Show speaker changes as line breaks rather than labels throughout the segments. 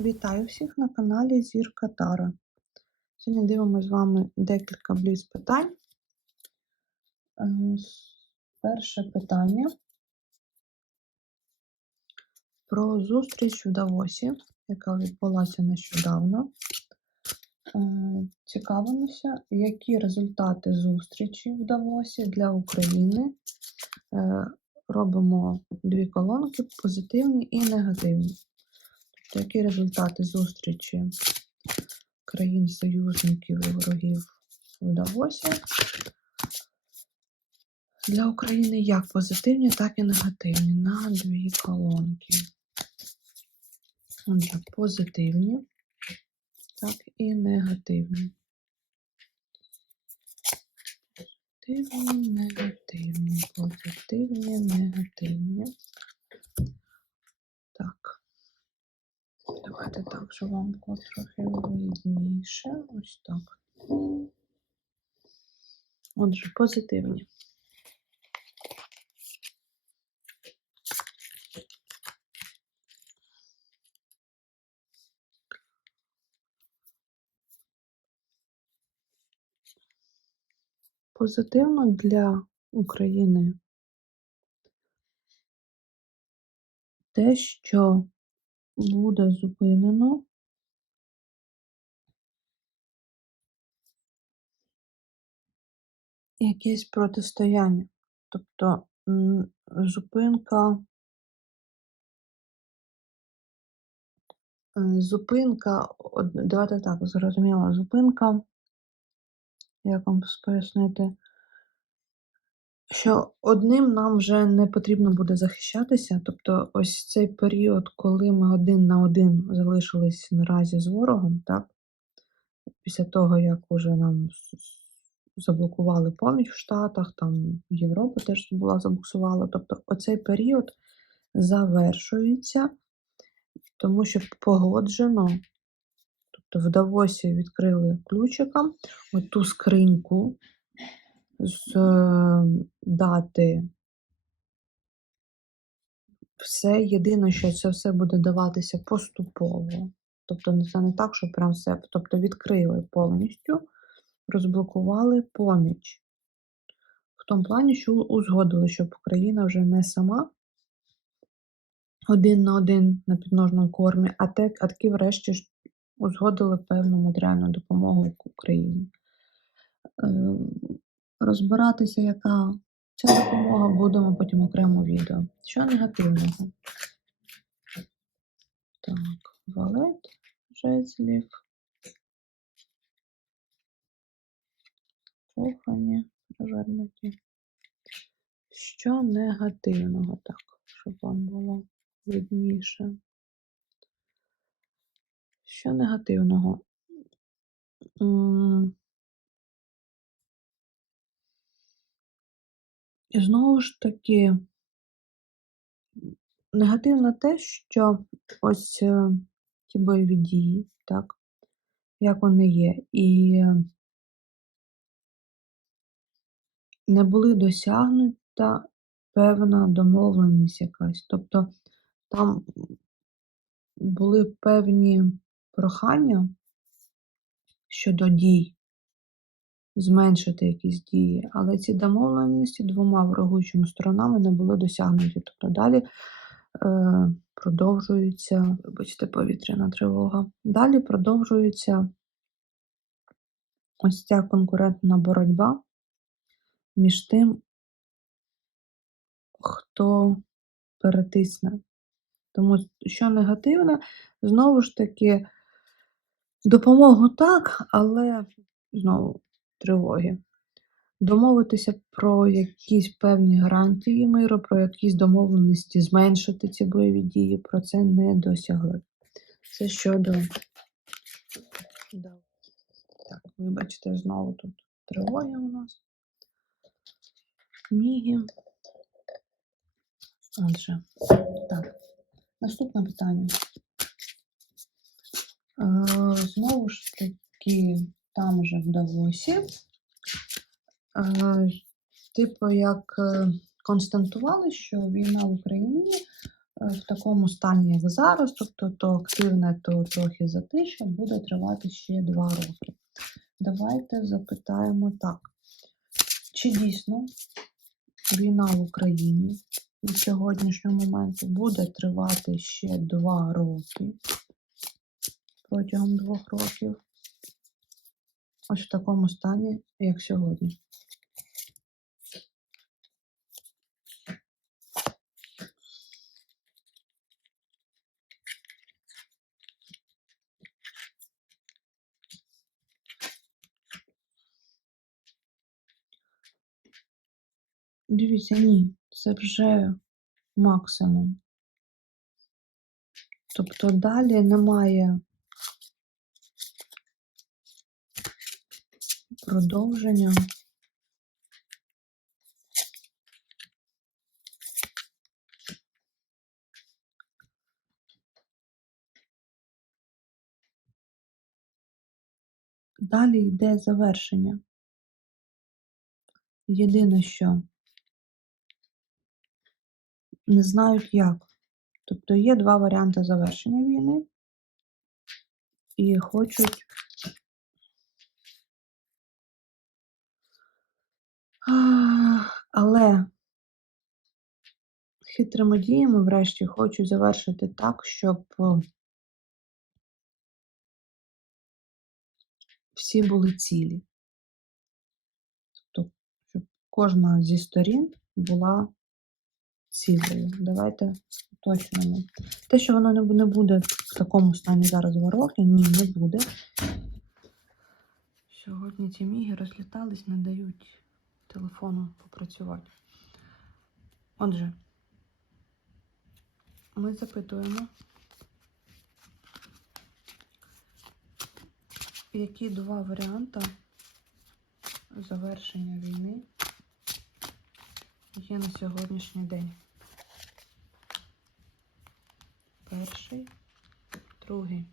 Вітаю всіх на каналі Зірка Тара. Сьогодні дивимося з вами декілька бліз питань. Е, Перше питання про зустріч в Давосі, яка відбулася нещодавно. Е, Цікавимося, які результати зустрічі в Давосі для України. Е, Робимо дві колонки позитивні і негативні. Які результати зустрічі країн-союзників і ворогів в Давосі для України як позитивні, так і негативні на дві колонки. Отже, позитивні, так і негативні. Позитивні, негативні, позитивні, негативні. Так. Давайте так, щоб вам було трохи видніше. Ось так. Отже, позитивні. Позитивно для України те, що буде зупинено. Якесь протистояння. Тобто зупинка, е, зупинка, давайте так, зрозуміла, зупинка, як вам пояснити, що одним нам вже не потрібно буде захищатися. Тобто, ось цей період, коли ми один на один залишились наразі з ворогом, так, після того, як уже нам заблокували поміч в Штатах, там Європа теж була забуксувала. Тобто, оцей період завершується, тому що погоджено. Тобто в Давосі відкрили ключиком оту скриньку з е, дати. Все єдине, що це все буде даватися поступово. Тобто це не так, що прям все. Тобто відкрили повністю, розблокували поміч. В тому плані, що узгодили, щоб Україна вже не сама один на один на підножному кормі, а те, а таки врешті ж узгодили певну матеріальну допомогу Україні. Розбиратися, яка ця допомога, будемо потім окремо відео. Що негативного? Так, валет, жезлів, кохані, перевернуті. Що негативного, так, щоб вам було видніше. Що негативного? І знову ж таки, негативно те, що ось е, ті бойові дії, так, як вони є, і не були досягнута певна домовленість якась. Тобто там були певні прохання щодо дій, зменшити якісь дії, але ці домовленості двома ворогуючими сторонами не були досягнуті. Тобто далі е, продовжується, вибачте, повітряна тривога. Далі продовжується ось ця конкурентна боротьба між тим, хто перетисне. Тому що негативне, знову ж таки, допомогу так, але знову тривоги. Домовитися про якісь певні гарантії миру, про якісь домовленості, зменшити ці бойові дії, про це не досягли. Це щодо. Так, вибачте, знову тут тривоги у нас. Міги. Отже, так. Наступне питання. Е, Знову ж таки, там же в Давосі, е, типу, як е, констатували, що війна в Україні в такому стані, як зараз, тобто то активне, то трохи затиша, буде тривати ще два роки. Давайте запитаємо так. Чи дійсно війна в Україні від сьогоднішнього моменту буде тривати ще два роки протягом двох років? Ось в такому стані, як сьогодні. Дивіться, ні, це вже максимум. Тобто далі немає продовження. Далі йде завершення. Єдине, що не знають як. Тобто є два варіанти завершення війни і хочуть але хитрими діями врешті хочуть завершити так, щоб е, всі були цілі. Тобто, щоб кожна зі сторін була цілою. Давайте уточнимо. Те, що воно не буде в такому стані зараз два ні, не буде. Сьогодні ці міги розлітались, не дають телефону попрацювати. Отже, ми запитуємо, які два варіанти завершення війни є на сьогоднішній день. Перший, другий.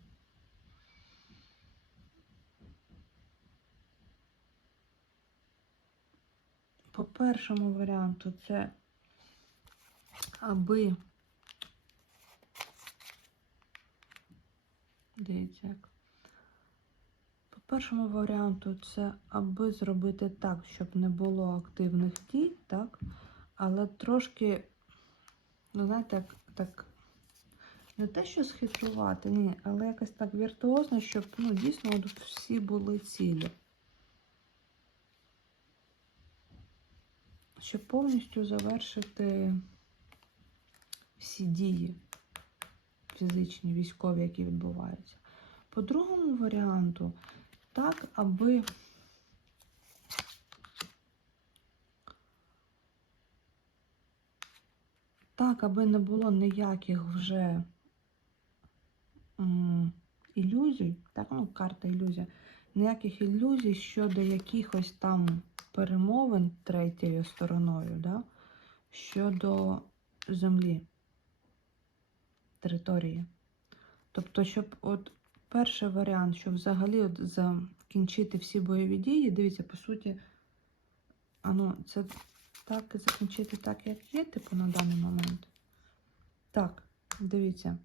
По першому варіанту це аби дивіться як. По першому варіанту це аби зробити так, щоб не було активних дій, так? Але трошки, ну знаєте, так, так не те, що схитрувати, ні, але якось так віртуозно, щоб ну, дійсно всі були цілі. Щоб повністю завершити всі дії фізичні, військові, які відбуваються. По другому варіанту, так, аби так, аби не було ніяких вже м, ілюзій, так, ну, карта ілюзія, ніяких ілюзій щодо якихось там перемовин третьою стороною, да, щодо землі, території. Тобто, щоб от перший варіант, щоб взагалі от закінчити всі бойові дії, дивіться, по суті, а ну, це так закінчити так, як є, типу, на даний момент. Так, дивіться.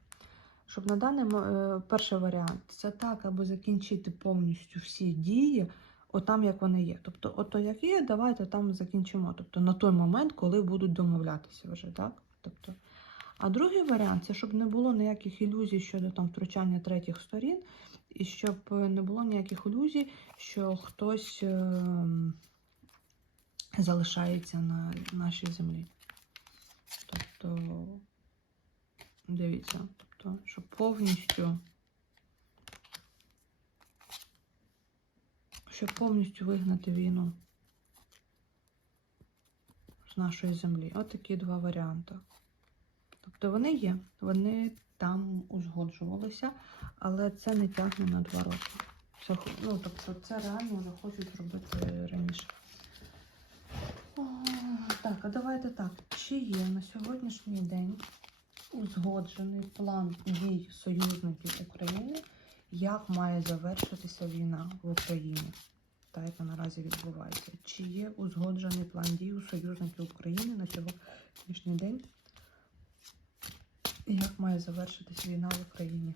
Щоб на даний е, перший варіант, це так, аби закінчити повністю всі дії, отам, як вони є. Тобто, ото як є, давайте там закінчимо. Тобто на той момент, коли будуть домовлятися вже, так? Тобто, а другий варіант це щоб не було ніяких ілюзій щодо там втручання третіх сторін, і щоб е, не було ніяких ілюзій, що хтось ем, залишається на нашій землі. Тобто, дивіться, тобто, щоб повністю, щоб повністю вигнати війну з нашої землі. От два варіанти. Тобто вони є, вони там узгоджувалися, але це не тягне на два роки. Це, ну, тобто це реально вже хочуть зробити раніше. О, Так, а давайте так. Чи є на сьогоднішній день узгоджений план дій союзників України, як має завершитися війна в Україні? Та, яка наразі відбувається. Чи є узгоджений план дій у союзників України на сьогоднішній день? Як має завершитись війна в Україні?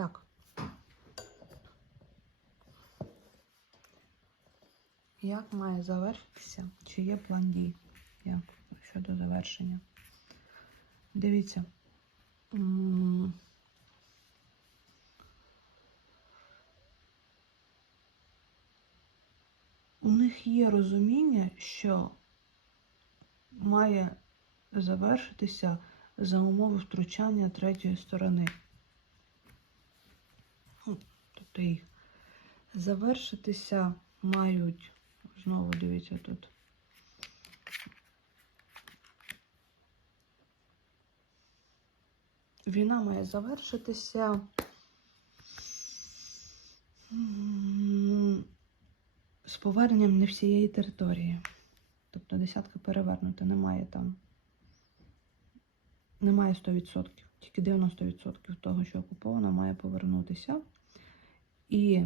Так. Як має завершитися? Чи є план дій? Як щодо завершення? Дивіться. У них є розуміння, що має завершитися за умови втручання третьої сторони. Тобто їх завершитися мають, знову дивіться тут. Війна має завершитися з поверненням не всієї території. Тобто десятка перевернута, немає там. Немає 100%, тільки 90% того, що окуповано, має повернутися. І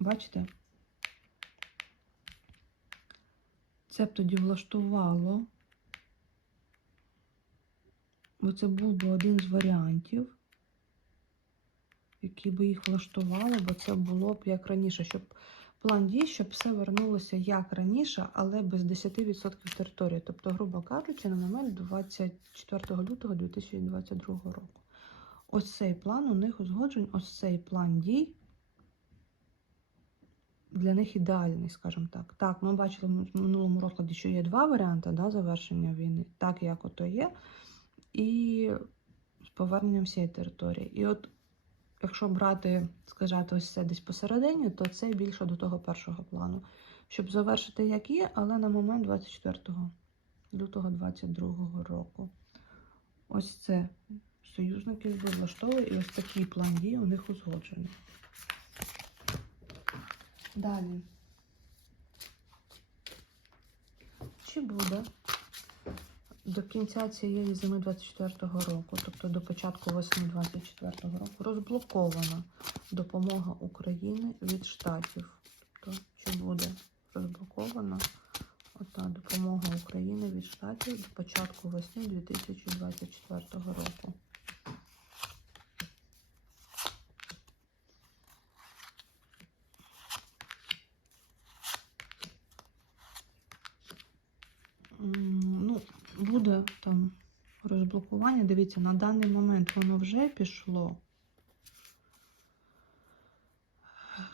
бачите, це б тоді влаштувало, бо це був би один з варіантів, який би їх влаштувало, бо це було б як раніше, щоб план дій, щоб все вернулося як раніше, але без 10% території. Тобто, грубо кажучи, на момент 24 лютого 2022 року. Ось цей план у них узгоджений, ось цей план дій для них ідеальний, скажімо так. Так, ми бачили в минулому розкладі, що є два варіанти да, завершення війни, так як ото є, і з поверненням всієї території. І от якщо брати, сказати, ось це десь посередині, то це більше до того першого плану. Щоб завершити, як є, але на момент 24 лютого 2022 року. Ось це союзників би влаштовує, і ось такий план дій у них узгоджений. Далі. Чи буде до кінця цієї зими 24-го року, тобто до початку весни 24-го року, розблокована допомога України від штатів? Тобто, чи буде розблокована ота допомога України від штатів до початку весни 2024 року? М, Ну, буде там розблокування. Дивіться, на даний момент воно вже пішло.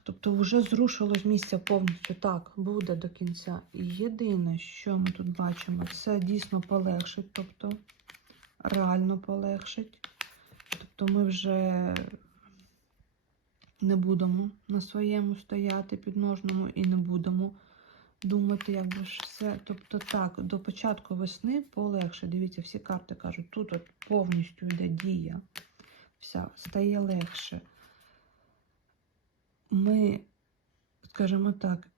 Тобто вже зрушило з місця повністю. Так, буде до кінця. І єдине, що ми тут бачимо, це дійсно полегшить, тобто реально полегшить. Тобто ми вже не будемо на своєму стояти підножному і не будемо думати, як би ж все. Тобто так, до початку весни полегше. Дивіться, всі карти кажуть, тут от повністю йде дія. Вся стає легше. Ми, скажімо так,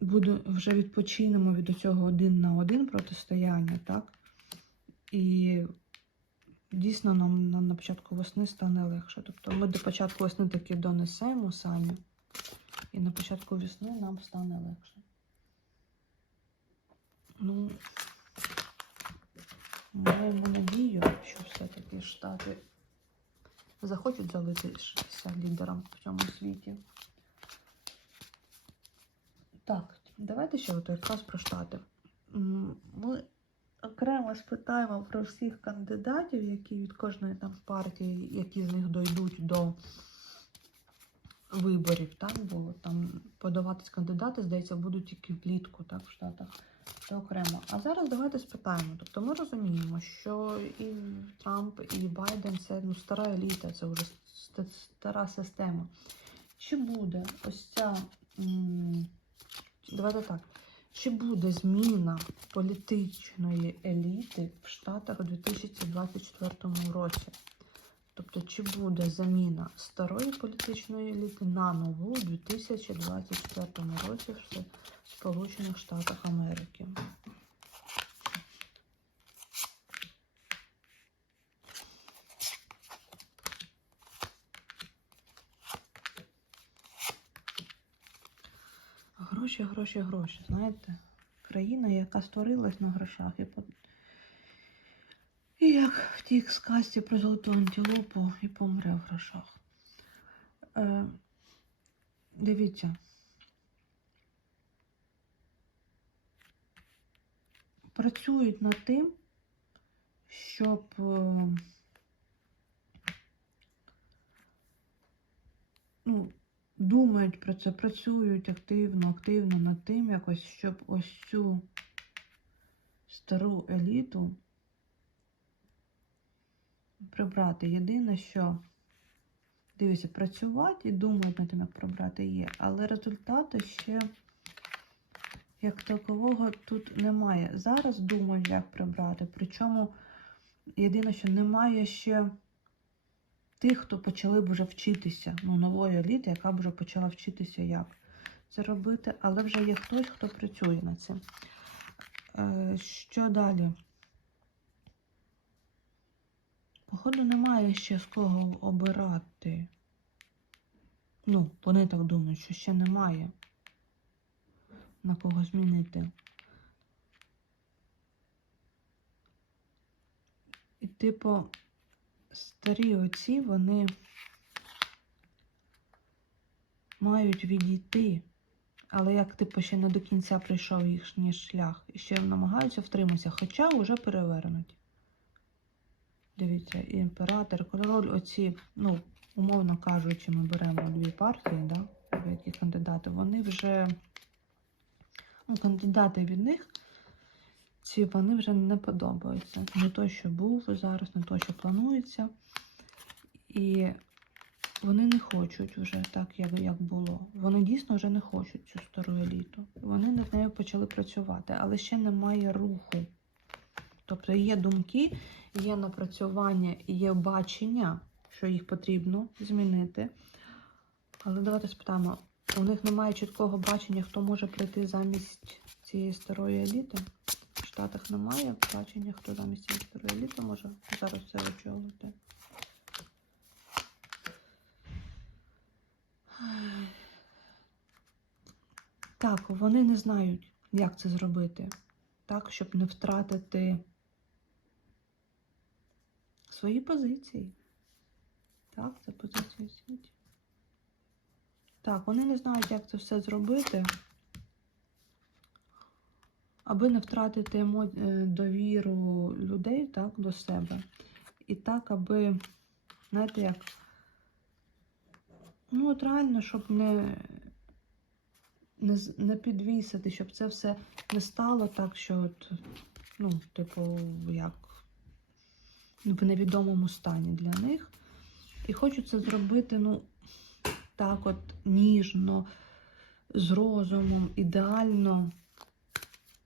буду, вже відпочинемо від цього один на один протистояння, так? І дійсно нам на, на початку весни стане легше. Тобто ми до початку весни таки донесемо самі, і на початку весни нам стане легше. Ну, маємо надію, що все-таки Штати захочуть залишитися лідером в цьому світі. Так, давайте ще от якраз про Штати. Ми окремо спитаємо про всіх кандидатів, які від кожної там партії, які з них дойдуть до виборів, так, бо там подаватись кандидати, здається, будуть тільки влітку, так, в Штатах. Це окремо. А зараз давайте спитаємо. Тобто ми розуміємо, що і Трамп, і Байден це ну, стара еліта, це вже стара система. Чи буде ось ця. Давайте так. Чи буде зміна політичної еліти в Штатах у 2024 році? Тобто, чи буде заміна старої політичної еліти на нову у 2024 році в Сполучених Штатах Америки? Гроші, гроші, гроші. Знаєте, країна, яка створилась на грошах, і. І як втік з касті про золоту антилопу і помре в грошах. Е, дивіться. Працюють над тим, щоб е, ну, думають про це, працюють активно, активно над тим, якось, щоб ось цю стару еліту прибрати. Єдине, що дивіться, працювати і думають над тим, як прибрати є, але результати ще як такового тут немає. Зараз думають, як прибрати. Причому єдине, що немає ще тих, хто почали б вже вчитися, ну, нової еліти, яка б вже почала вчитися, як це робити, але вже є хтось, хто працює над цим. Е, що далі? Походу, немає ще з кого обирати. Ну, вони так думають, що ще немає на кого змінити. І, типу, старі оці, вони мають відійти, але як типу ще не до кінця прийшов їхній шлях, і ще намагаються втриматися, хоча вже перевернуть. Дивіться, імператор, король, оці, ну, умовно кажучи, ми беремо дві партії, да, які кандидати, вони вже, ну, кандидати від них ці вони вже не подобаються. Не той, що був зараз, не той, що планується. І вони не хочуть вже так, як, як було. Вони дійсно вже не хочуть цю стару еліту. Вони над нею почали працювати, але ще немає руху. Тобто є думки, є напрацювання, є бачення, що їх потрібно змінити. Але давайте спитаємо, у них немає чіткого бачення, хто може прийти замість цієї старої еліти. В Штатах немає бачення, хто замість цієї старої еліти може зараз це очолити. Так, вони не знають, як це зробити, так, щоб не втратити свої позиції. Так, це позиції світі. Так, вони не знають, як це все зробити, аби не втратити е, довіру людей так, до себе. І так, аби, знаєте, як, ну, от реально, щоб не, не, не підвісити, щоб це все не стало так, що, от, ну, типу, як в невідомому стані для них. І хочу це зробити, ну, так от ніжно, з розумом, ідеально,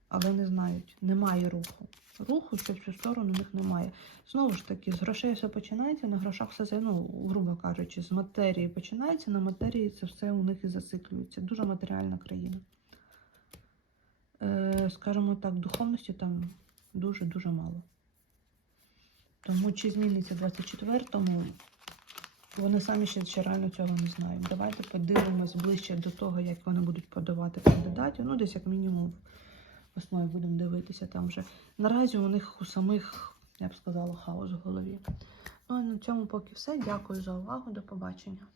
але не знають, немає руху. Руху, що в цю сторону в них немає. Знову ж таки, з грошей все починається, на грошах все, ну, грубо кажучи, з матерії починається, на матерії це все у них і зациклюється. Дуже матеріальна країна. Е, скажімо так, духовності там дуже-дуже мало. Тому чи зміниться в 24-му, вони самі ще, ще реально цього не знають. Давайте подивимось ближче до того, як вони будуть подавати кандидатів. Ну, десь як мінімум в основі будемо дивитися там вже. Наразі у них у самих, я б сказала, хаос в голові. Ну а на цьому поки все. Дякую за увагу. До побачення.